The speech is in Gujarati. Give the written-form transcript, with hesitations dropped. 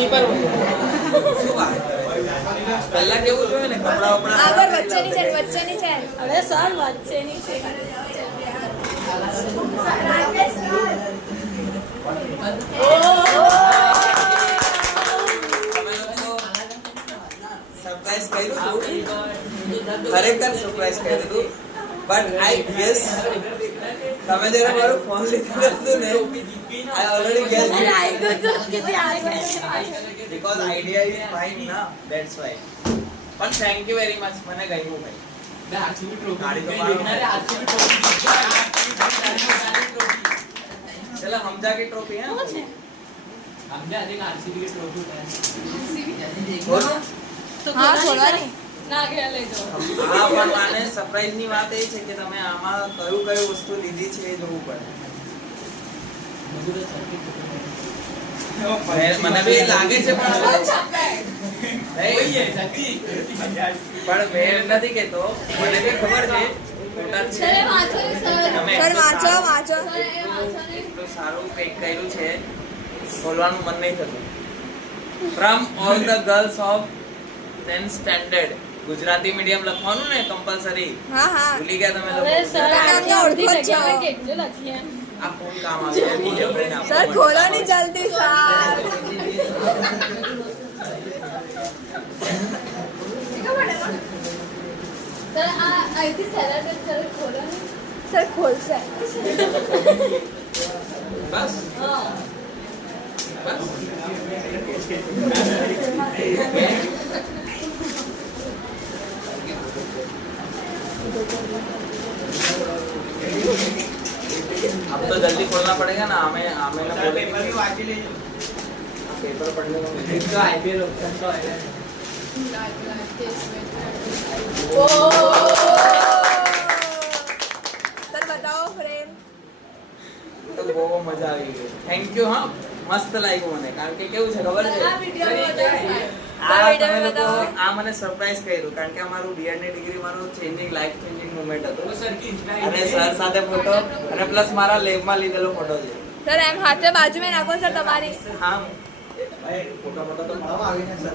ખુરશી પર શું વાત પહેલા કેવું જોઈએ ને કપડા વપડા આગળ વચ્ચેની છે અરે સર વચ્ચેની છે સરપ્રાઈઝ કર્યું ખરેખર સરપ્રાઈઝ કર્યું હતું બટ આઈ ગેસ તમે જરા મારો ફોન લીધો હતો ને I already guessed it. Because idea is fine na, that's why. But thank you very much. મને ગમ્યું ભાઈ. ગાડી તો મારો. ચલો સમજા કે ટ્રોફી હે? સમજા દેખ આરસીબી की ट्रॉफी है. બોલો. હા છોડવાની ના કે લઈ જાઓ. હા પણ માને સરપ્રાઈઝ ની વાત એ છે કે તમે આમાં કયું વસ્તુ લીધી છે એ જોવું પડે. મને બી લાગે છે પણ મેં નથી કેતો મને બી ખબર છે વાંચો એટલું સારું કંઈક કર્યું છે બોલવાનું મન નહીં થતું from all the girls of 10th standard Gujarati medium લખવાનું ને કમ્પલસરી ભૂલી ગયા તમે લોકો કેટલું લખીએ આ ફોન કામ આવે સર ખોલો ની જલ્દી સર સર ખોલશે બસ अब तो जल्दी खोलना पड़ेगा ना हमें हमें ना पेपर भी वाची ले जो पेपर पढ़ने में तो आईपीएल ऑप्शन तो है સર બતાવો ફ્રેમ તો બહુ મજા આવી ગઈ થેન્ક યુ હા મસ્ત લાગ્યું મને કારણ કે કેવું છે ખબર છે આ મને સરપ્રાઈઝ કર્યું કારણ કે અમારું બીએડ ની ડિગ્રી મારું ચેન્જિંગ લાઈફ ચેન્જિંગ મોમેન્ટ હતું અને સર સાથે ફોટો અને પ્લસ મારા લેબમાં લીધેલો ફોટો છે સર એમ હાથે બાજુમાં નાખો સર તમારી હા ફોટો તો આવીને સર